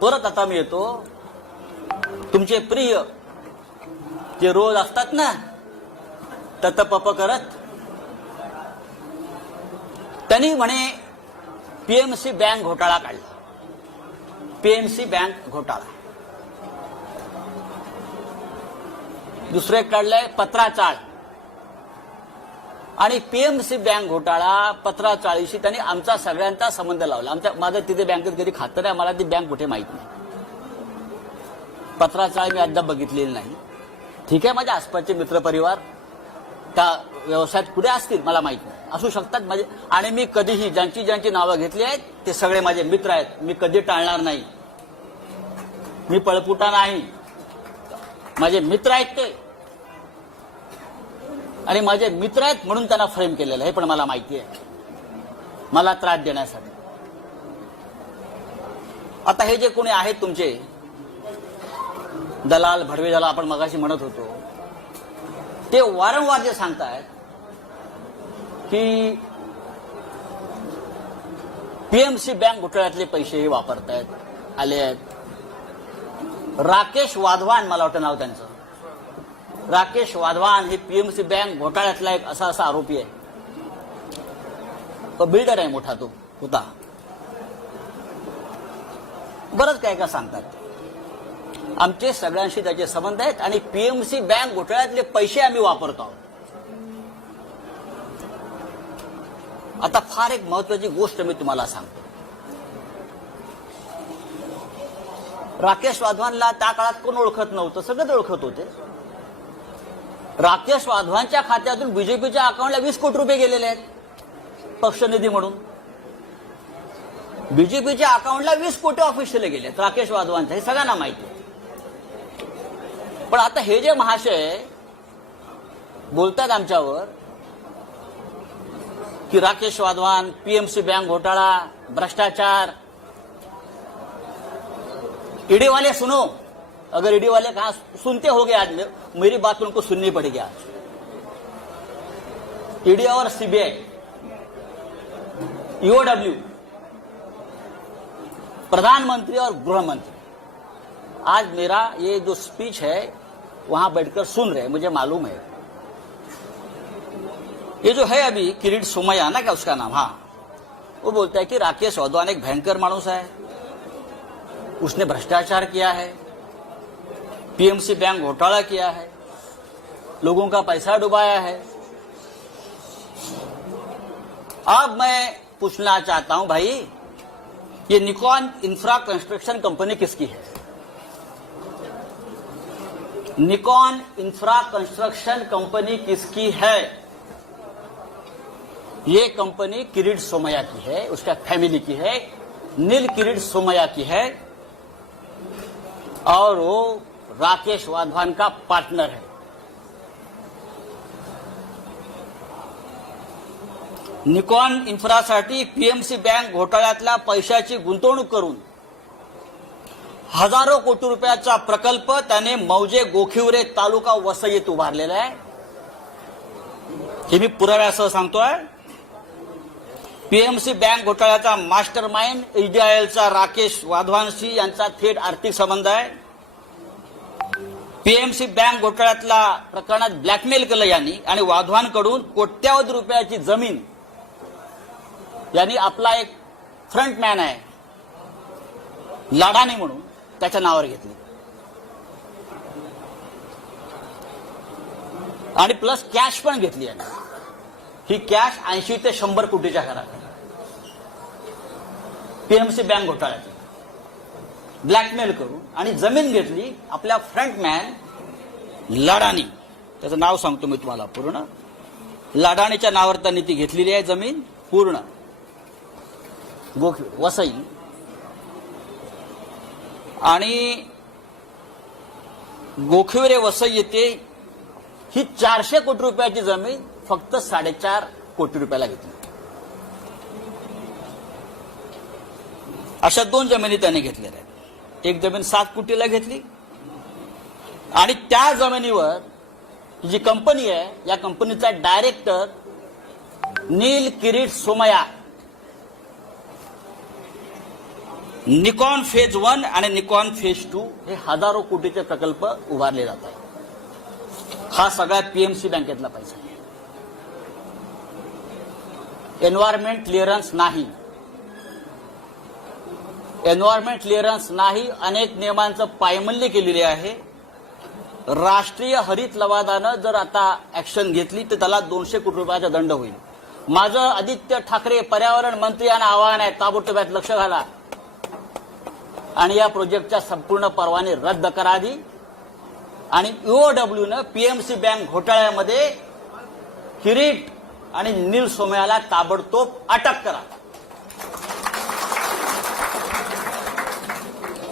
परत आता मी येतो. तुमचे प्रिय जे रोज असतात ना ततपप करत, त्यांनी म्हणे पीएमसी बँक घोटाळा काढला. पीएमसी बँक घोटाळा. दुसरे काढलंय पत्राचाळ. आणि पीएमसी बँक घोटाळा पत्राचाळीशी त्यांनी आमचा सगळ्यांचा संबंध लावला. माझं तिथे बँकेत कधी खातं नाही, मला ती बँक कुठे माहित नाही. पत्राचाळी मी अद्याप बघितलेली नाही. ठीक आहे, माझ्या आसपासचे मित्रपरिवार त्या व्यवसायात कुठे असतील मला माहित नाही, असू शकतात माझे. आणि मी कधीही ज्यांची नावं घेतली आहेत ते सगळे माझे मित्र आहेत. मी कधी टाळणार नाही, मी पळपुटा नाही. माझे मित्र आहेत ते, आणि माझे मित्र आहेत म्हणून त्यांना फ्रेम केलेलं आहे, पण मला माहिती आहे, मला त्रास देण्यासाठी. आता हे जे कोणी आहेत तुमचे दलाल भडवे, ज्याला आपण मगाशी म्हणत होतो, ते वारंवार जे सांगतायत की पीएमसी बँक घोटाळ्यातले पैसे वापरतायत आले आहेत. राकेश वाधवान, मला वाटतं नाव त्यांचं, राकेश वाधवान हे पीएमसी बँक घोटाळ्यातला एक असा आरोपी आहे. तो बिल्डर आहे मोठा, तो होता. बरंच काय सांगतात. आमचे सगळ्यांशी त्याचे संबंध आहेत आणि पीएमसी बँक घोटाळ्यातले पैसे आम्ही वापरतो आहोत. आता फार एक महत्वाची गोष्ट मी तुम्हाला सांगतो. राकेश वाधवानला त्या काळात कोण ओळखत नव्हतं, सगळेच ओळखत होते. राकेश वाधवानच्या खात्यातून बीजेपीच्या अकाउंटला 20 कोटी रुपये गेलेले आहेत पक्षनिधी म्हणून. बीजेपीच्या अकाउंटला 20 कोटी ऑफिशियली गेलेत राकेश वाधवानच्या, हे सगळ्यांना माहिती आहे. पण आता हे जे महाशय बोलतात आमच्यावर कि राकेश वाधवान, पीएमसी बँक घोटाळा, भ्रष्टाचार, ईडी वाले सुनो, अगर ईडी वाले कहा सुनते हो गए आज, मेरी बात उनको सुननी पड़ेगी आज. ईडी और सीबीआई, ईओडब्ल्यू, प्रधानमंत्री और गृह मंत्री आज मेरा ये जो स्पीच है वहां बैठकर सुन रहे, मुझे मालूम है. ये जो है अभी किरीट सोमैया ना, क्या उसका नाम, हाँ, वो बोलता है कि राकेश वाधवान एक भयंकर मानुस है, उसने भ्रष्टाचार किया है, पीएमसी बैंक घोटाला किया है, लोगों का पैसा डुबाया है. अब मैं पूछना चाहता हूं भाई, ये निकॉन इंफ्रा कंस्ट्रक्शन कंपनी किसकी है? निकॉन इंफ्रा कंस्ट्रक्शन कंपनी किसकी है? ये कंपनी किरीट सोमैया की है, उसका फैमिली की है, नील किरीट सोमैया की है, और वो राकेश वाधवान का पार्टनर है. निकॉन इन्फ्रासाठी पीएमसी बँक घोटाळ्यातल्या पैशाची गुंतवणूक करून हजारो कोटी रुपयाचा प्रकल्प त्याने मौजे गोखिवरे तालुका वसईत उभारलेला आहे. हे मी पुराव्यासह सांगतोय. पीएमसी बँक घोटाळ्याचा मास्टर माइंड एचडीआयएलचा राकेश वाधवानशी यांचा थेट आर्थिक संबंध आहे. पीएमसी बँक घोटाळ्यातल्या प्रकरणात ब्लॅकमेल केलं यांनी आणि वाधवानकडून कोट्यावधी रुपयाची जमीन, यांनी आपला एक फ्रंटमॅन आहे लाडानी म्हणून त्याच्या नावावर घेतली, आणि प्लस कॅश पण घेतली यांनी. ही कॅश 80 ते 100 कोटीच्या घरात पीएमसी बँक घोटाळ्यात ब्लॅकमेल करून, आणि जमीन घेतली आपल्या फ्रंटमॅन लाडानी, त्याचं नाव सांगतो मी तुम्हाला पूर्ण. लाडानीच्या नावावर त्यांनी ती घेतलेली आहे जमीन पूर्ण वसई, आणि गोखिवरे वसई येथे ही 400 कोटी रुपयाची जमीन फक्त 4.5 कोटी रुपयाला घेतली. अशा 2 जमिनी त्याने घेतलेल्या आहेत. एक जमीन 7 कोटीला घेतली, आणि त्या जमिनीवर जी कंपनी आहे, या कंपनीचा डायरेक्टर नील किरीट सोमैया निकॉन फेज 1 आणि निकॉन फेज 2 हे हजारो कोटीचे प्रकल्प उभारले जातात. हा सगळा पीएमसी बँकेतला पैसा. एन्व्हायरमेंट क्लिअरन्स नाही, एन्व्हायरमेंट क्लिअरन्स नाही, अनेक नियमांचं पायमल्ली केलेली आहे. राष्ट्रीय हरित लवादानं जर आता ऍक्शन घेतली तर त्याला 200 कोटी रुपयाचा दंड होईल. माझं आदित्य ठाकरे पर्यावरण मंत्री यांना आवाहन आहे, ताबडतोब यात लक्ष घाला आणि या प्रोजेक्टच्या संपूर्ण परवाने रद्द करा आधी. आणि ईओडब्ल्यूनं पीएमसी बँक घोटाळ्यामध्ये किरीट आणि नील सोमयाला ताबडतोब अटक करा.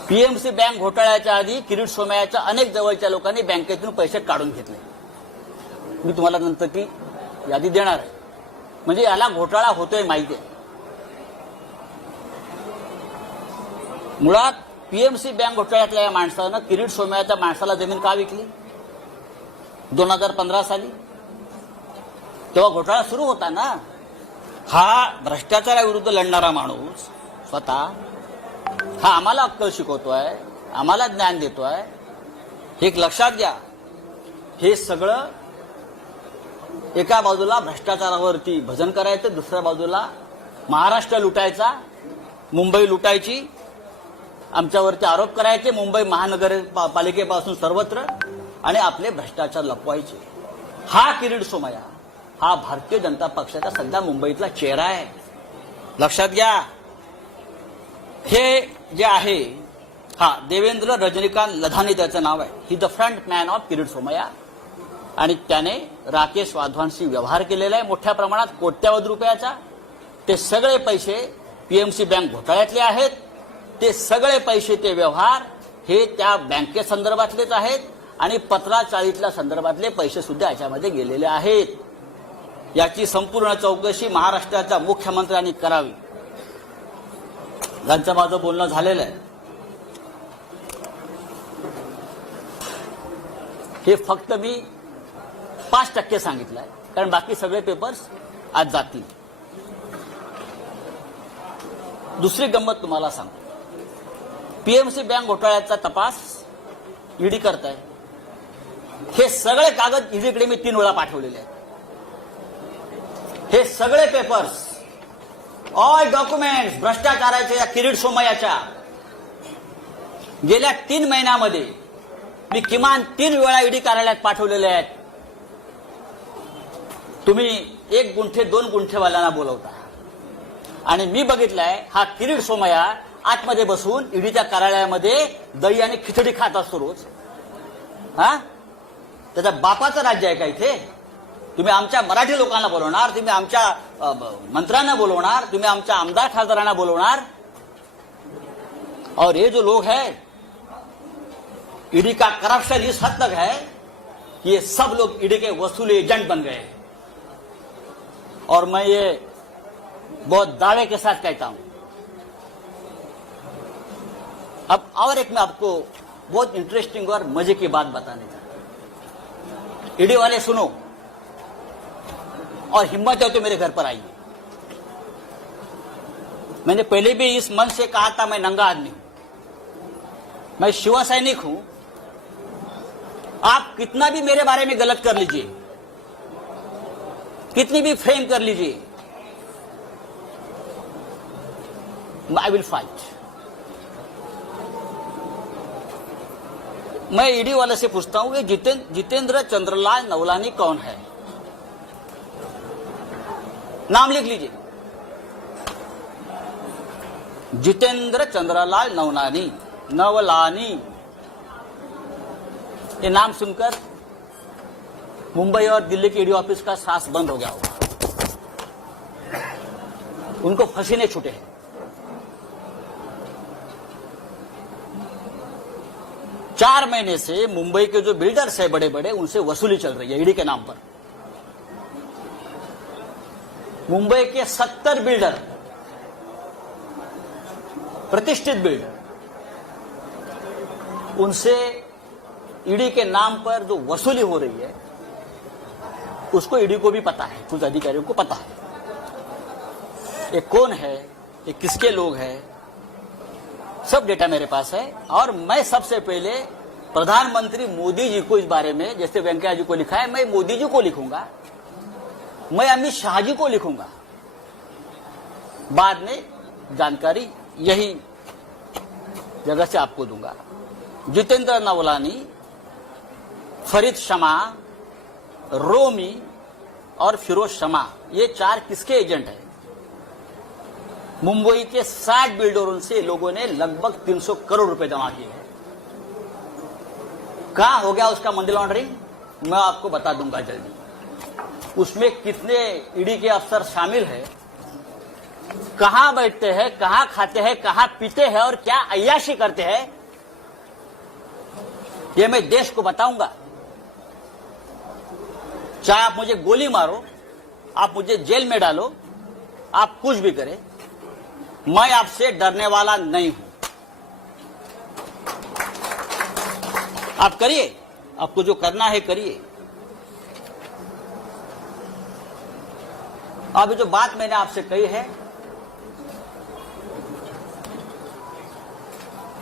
पीएमसी बँक घोटाळ्याच्या आधी किरीट सोमयाच्या अनेक जवळच्या लोकांनी बँकेतून पैसे काढून घेतले. मी तुम्हाला नंतर ती यादी देणार आहे. म्हणजे याला घोटाळा होतोय माहिती आहे. मुळात पीएमसी बँक घोटाळ्यातल्या या माणसानं किरीट सोमयाच्या माणसाला जमीन का विकली 2015 साली? तेव्हा घोटाळा सुरू होता ना. हा भ्रष्टाचाराविरुद्ध लढणारा माणूस स्वतः हा आम्हाला अक्कल शिकवतोय, आम्हाला ज्ञान देतोय. हे एक लक्षात घ्या. हे सगळं एका बाजूला भ्रष्टाचारावरती भजन करायचं, दुसऱ्या बाजूला महाराष्ट्र लुटायचा, मुंबई लुटायची, आमच्यावरती आरोप करायचे मुंबई महानगरपालिकेपासून सर्वत्र, आणि आपले भ्रष्टाचार लपवायचे. हा किरीट सोमय्या हा भारतीय जनता पक्षाचा सध्या मुंबईतला चेहरा आहे. लक्षात घ्या. हे जे आहे देवेंद्र रजनीकांत लधानी त्याचं नाव आहे. He the front man of Kirit Somaiya. आणि त्याने राकेश वाधवांशी व्यवहार केलेला आहे मोठ्या प्रमाणात, कोट्यावधी रुपयाचा. ते सगळे पैसे पीएमसी बँक घोटाळ्यातले आहेत. ते सगळे पैसे, ते व्यवहार हे त्या बँकेसंदर्भातलेच आहेत आणि पत्राचाळीतल्या संदर्भातले पैसे सुद्धा याच्यामध्ये गेलेले आहेत. याची संपूर्ण चौकशी महाराष्ट्राच्या मुख्यमंत्र्यांनी करावी. यांचं माझं बोलणं झालेलं आहे. हे फक्त मी 5% सांगितलं आहे, कारण बाकी सगळे पेपर्स आज जातील. दुसरी गंमत तुम्हाला सांगतो. पीएमसी बँक घोटाळ्याचा तपास ईडी करताय. हे सगळे कागद ईडीकडे मी 3 वेळा पाठवलेले आहेत. हे सगळे पेपर्स, ऑल डॉक्युमेंट्स भ्रष्टाचाराच्या या किरीट सोमय्याच्या गेल्या 3 महिन्यामध्ये मी किमान 3 वेळा ईडी कार्यालयात पाठवलेले आहेत. तुम्ही 1 गुंठे 2 गुंठेवाल्यांना बोलवता आणि मी बघितलंय हा किरीट सोमय्या आतमध्ये बसून ईडीच्या कार्यालयामध्ये दही आणि खिचडी खात असतो रोज. त्याच्या बापाचं राज्य आहे का इथे? तुम्ही आमच्या मराठी लोकांना बोलवणार, तुम्ही आमच्या मंत्र्यांना बोलवणार, तुम्ही आमच्या आमदार खासदारांना बोलवणार. और ये जो लोग हैं, ईडी का करप्शन इस हद तक है कि ये सब लोग ईडी के वसूली एजेंट बन गए. और मैं ये बहुत दावे के साथ कहता हूं. अब और एक मैं आपको बहुत इंटरेस्टिंग और मजे की बात बताने चाहता हूं. ईडी वाले सुनो और हिम्मत है तो मेरे घर पर आइए. मैंने पहले भी इस मंच से कहा था मैं नंगा आदमी हूं, मैं शिव सैनिक हूं. आप कितना भी मेरे बारे में गलत कर लीजिए, कितनी भी फ्रेम कर लीजिए, आई विल फाइट. मैं ईडी वाले से पूछता हूं कि जितेंद्र चंद्रलाल नवलानी कौन है? नाम लिख लीजिए. जितेंद्र चंद्रलाल नवलानी. ये नाम सुनकर मुंबई और दिल्ली के ईडी ऑफिस का सांस बंद हो गया होगा. उनको पसीने छूटे हैं. चार महीने से मुंबई के जो बिल्डर्स है बड़े बड़े, उनसे वसूली चल रही है ईडी के नाम पर. मुंबई के 70 बिल्डर, प्रतिष्ठित बिल्डर, उनसे ईडी के नाम पर जो वसूली हो रही है उसको ईडी को भी पता है, कुछ अधिकारियों को पता है. ये कौन है, ये किसके लोग हैं, सब डेटा मेरे पास है. और मैं सबसे पहले प्रधानमंत्री मोदी जी को इस बारे में, जैसे वेंकैया जी को लिखा है, मैं मोदी जी को लिखूंगा, मैं अमित शाह जी को लिखूंगा. बाद में जानकारी यही जगह से आपको दूंगा. जितेंद्र नवलानी फरीद शमा, रोमी और फिरोज शमा, ये 4 किसके एजेंट हैं? मुंबई के 60 बिल्डरों से लोगों ने लगभग 300 करोड़ रुपए जमा किए हैं। कहां हो गया उसका मनी लॉन्ड्रिंग? मैं आपको बता दूंगा जल्दी। उसमें कितने ईडी के अफसर शामिल हैं, कहां बैठते हैं, कहां खाते हैं, कहां पीते हैं और क्या अय्याशी करते हैं, ये मैं देश को बताऊंगा। चाहे आप मुझे गोली मारो, आप मुझे जेल में डालो, आप कुछ भी करें, मैं आपसे डरने वाला नहीं हूं। आप करिए, आपको जो करना है करिए। अब जो बात मैंने आपसे कही है,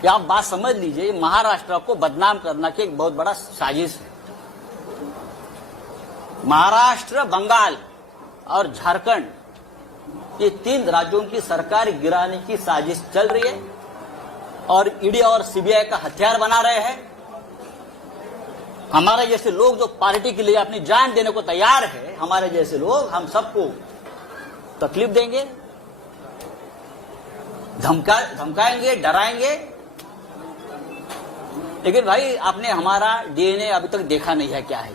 कि आप बात समझ लीजिए, महाराष्ट्र को बदनाम करना की एक बहुत बड़ा साजिश है। महाराष्ट्र, बंगाल और झारखंड, ये 3 राज्यों की सरकार गिराने की साजिश चल रही है और ईडी और सीबीआई का हथियार बना रहे हैं। हमारे जैसे लोग जो पार्टी के लिए अपनी जान देने को तैयार है, हमारे जैसे लोग, हम सबको तकलीफ देंगे, धमकाएंगे, डराएंगे। लेकिन भाई, आपने हमारा डीएनए अभी तक देखा नहीं है क्या है।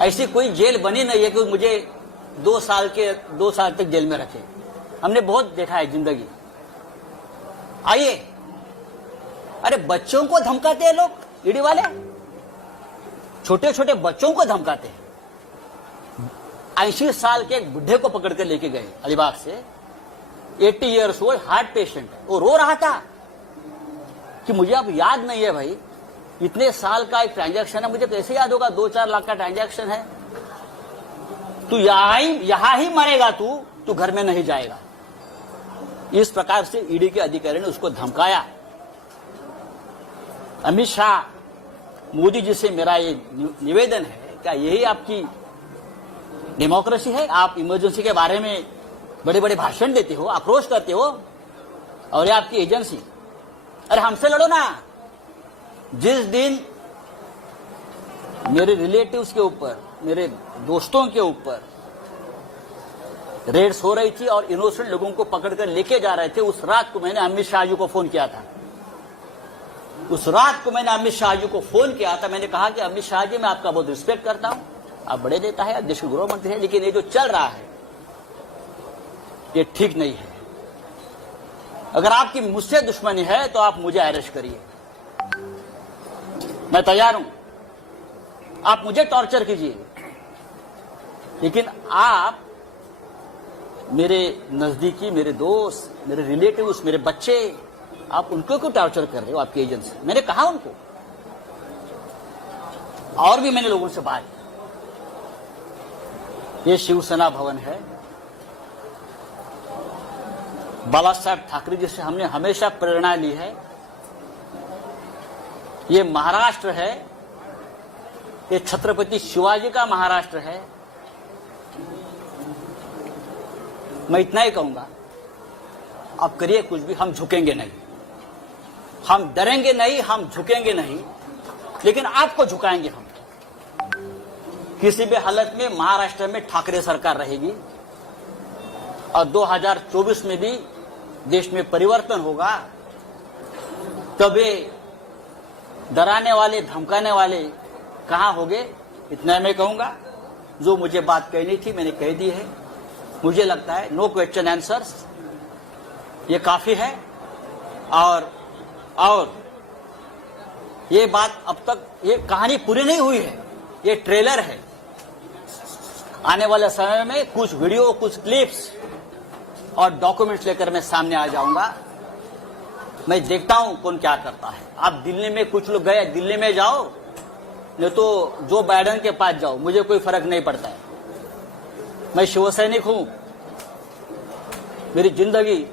ऐसी कोई जेल बनी नहीं है कि मुझे 2 साल तक जेल में रखे। हमने बहुत देखा है जिंदगी। आइए, अरे बच्चों को धमकाते हैं लोग, ईडी वाले छोटे छोटे बच्चों को धमकाते हैं। 80 साल के एक बुढ़े को पकड़ कर लेके गए अलीबाग से, 80 ईयर्स ओल्ड हार्ट पेशेंट, वो रो रहा था कि मुझे अब याद नहीं है भाई, इतने साल का एक ट्रांजैक्शन है, मुझे कैसे याद होगा? 2-4 लाख का ट्रांजैक्शन है। तू यहां ही मरेगा, तू घर में नहीं जाएगा। इस प्रकार से ईडी के अधिकारी ने उसको धमकाया। अमित शाह, मोदी जी से मेरा ये निवेदन है, क्या यही आपकी डेमोक्रेसी है? आप इमरजेंसी के बारे में बड़े बड़े भाषण देते हो, आक्रोश करते हो, और ये आपकी एजेंसी। अरे हमसे लड़ो ना। जिस दिन मेरे रिलेटिव्स के ऊपर, मेरे दोस्तों के ऊपर रेड्स हो रही थी और इनोसेंट लोगों को पकड़कर लेके जा रहे थे, उस रात को मैंने अमित शाह जी को फोन किया था। मैंने कहा कि अमित शाह जी, मैं आपका बहुत रिस्पेक्ट करता हूं, आप बड़े नेता है, देश के गृह मंत्री है, लेकिन ये जो चल रहा है ये ठीक नहीं है। अगर आपकी मुझसे दुश्मनी है तो आप मुझे अरेस्ट करिए, मैं तैयार हूं। आप मुझे टॉर्चर कीजिए, लेकिन आप मेरे नजदीकी, मेरे दोस्त, मेरे रिलेटिव्स, मेरे बच्चे, आप उनको क्यों टॉर्चर कर रहे हो आपकी एजेंसी? मैंने कहा उनको, और भी मैंने लोगों से बात की। ये शिवसेना भवन है, बाला साहब ठाकरे जी से हमने हमेशा प्रेरणा ली है। ये महाराष्ट्र है, ये छत्रपति शिवाजी का महाराष्ट्र है। मैं इतना ही कहूंगा, आप करिए कुछ भी, हम झुकेंगे नहीं, हम डरेंगे नहीं, हम झुकेंगे नहीं, लेकिन आपको झुकाएंगे हम। किसी भी हालत में महाराष्ट्र में ठाकरे सरकार रहेगी और 2024 में भी देश में परिवर्तन होगा। तभी डराने वाले, धमकाने वाले कहां होंगे, इतना मैं कहूंगा। जो मुझे बात कहनी थी मैंने कह दी है। मुझे लगता है नो क्वेश्चन आंसर्स, ये काफी है। और ये बात अब तक, ये कहानी पूरी नहीं हुई है, ये ट्रेलर है। आने वाले समय में कुछ वीडियो, कुछ क्लिप्स और डॉक्यूमेंट्स लेकर मैं सामने आ जाऊंगा। मैं देखता हूं कौन क्या करता है। आप दिल्ली में, कुछ लोग गए, दिल्ली में जाओ, नहीं तो जो बाइडेन के पास जाओ, मुझे कोई फर्क नहीं पड़ता है। मैं शिवसैनिक हूं, मेरी जिंदगी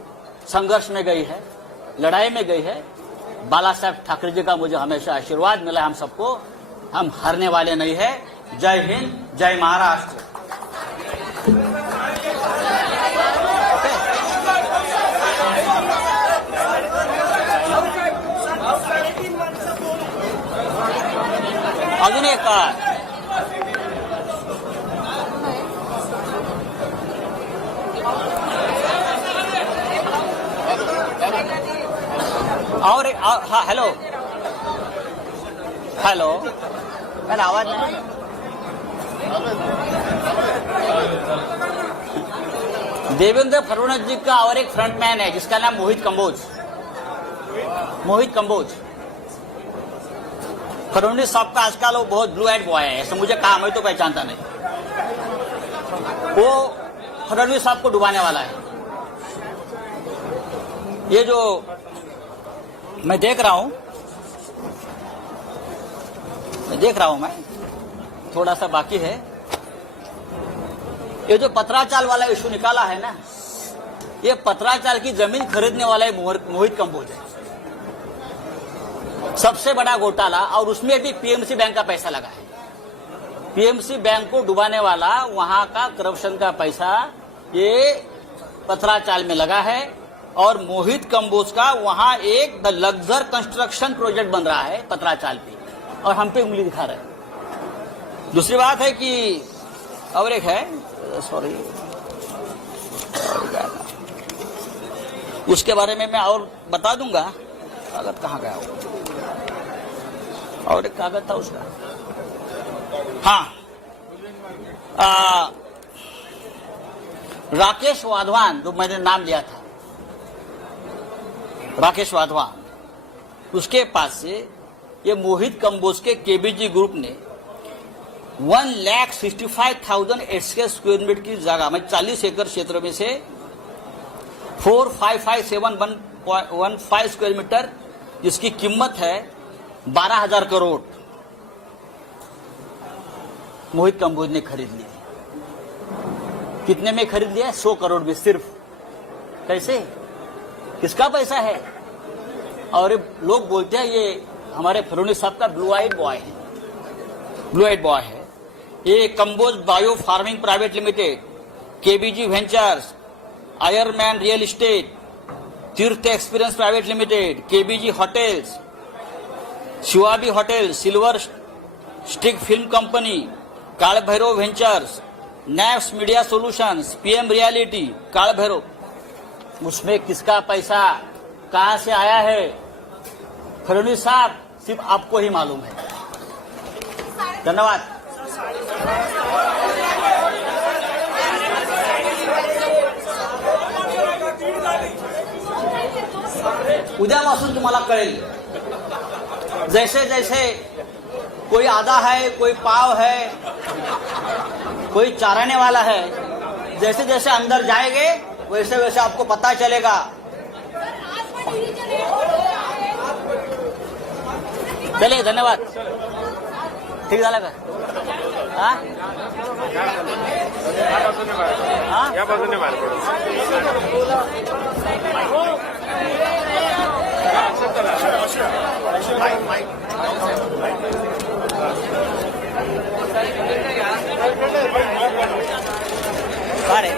संघर्ष में गई है, लड़ाई में गई है। बाला साहब ठाकरे जी का मुझे हमेशा आशीर्वाद मिला है हम सबको। हम हारने वाले नहीं है। जय हिंद, जय महाराष्ट्र। अजून एक और हाँ हेलो हेलो मैंने आवाज नहीं देवेंद्र फडणवीस जी का और एक फ्रंटमैन है जिसका नाम मोहित कंबोज फडणवीस साहब का आजकल वो बहुत ब्लू आइड बॉय है, ऐसा मुझे कहा, मैं तो पहचानता नहीं। वो फडणवीस साहब को डुबाने वाला है। ये जो मैं देख रहा हूं मैं थोड़ा सा बाकी है। ये जो पत्राचाल वाला इशू निकाला है ना, ये पत्राचाल की जमीन खरीदने वाला मोहित कंबोज है, सबसे बड़ा घोटाला। और उसमें भी पीएमसी बैंक का पैसा लगा है। पीएमसी बैंक को डुबाने वाला, वहां का करप्शन का पैसा ये पत्राचाल में लगा है। और मोहित कंबोज का वहां एक द लग्जर कंस्ट्रक्शन प्रोजेक्ट बन रहा है पत्राचाल पे, और हम पे उंगली दिखा रहे हैं। दूसरी बात है कि और एक है, सॉरी उसके बारे में मैं और बता दूंगा। कागज कहाँ गया हो? और एक कागज था उसका, हाँ, राकेश वाधवान, जो मैंने नाम लिया था, राकेश वाधवान, उसके पास से ये मोहित कंबोज के केबीजी ग्रुप ने 1,65,000 स्क्वायर मीटर की जगह में 40 एकड़ क्षेत्र में से 455,715 स्क्वायर मीटर, जिसकी कीमत है 12,000 करोड़, मोहित कंबोज ने खरीद ली। कितने में खरीद लिया? 100 करोड़ में सिर्फ। कैसे? किसका पैसा है? और लोग बोलते हैं ये हमारे फडणवीस साहब का ब्लू आइड बॉय है। ये Kamboj bio farming private limited, KBG ventures, आयरमैन real estate, Tirth experience private limited, KBG hotels, शिवाबी hotel, silver stick film company, Kaal Bhairav ventures, नैप्स media solutions, PM reality, Kaal Bhairav, उसमें किसका पैसा कहां से आया है? फडणवीस साहब, सिर्फ आपको ही मालूम है। धन्यवाद। उद्यापासून तुम्हाला कळेल, जैसे जैसे कोई आधा है, कोई पाव है, कोई चाराने वाला है, जैसे जैसे अंदर जाएंगे वैसे वैसे आपको पता चलेगा। चलिए, धन्यवाद। ठीक झालं का? हाँ? हाँ? या बाजूने बाहेर पडू. अरे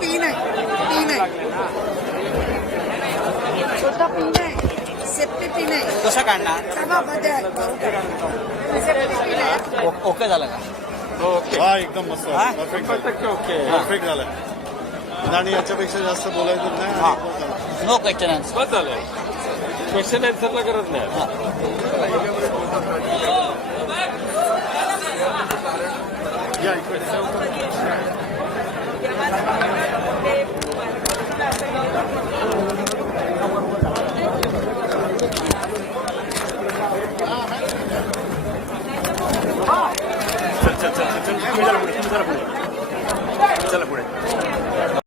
तीन आहे छोटा पिन आहे, सेफ्टी पिन आहे. कसं काढणार? मध्ये आहे. सेफ्टी पिन आहे. ओके झालं का? ओके. हा एकदम मस्त हा? Perfect okay. परफेक्ट झालं आणि याच्यापेक्षा जास्त बोलायचं नाही हा. आणि एकदम झालं. No question answer. बस झालं. क्वेश्चन आन्सरला गरज नाही. या इकडे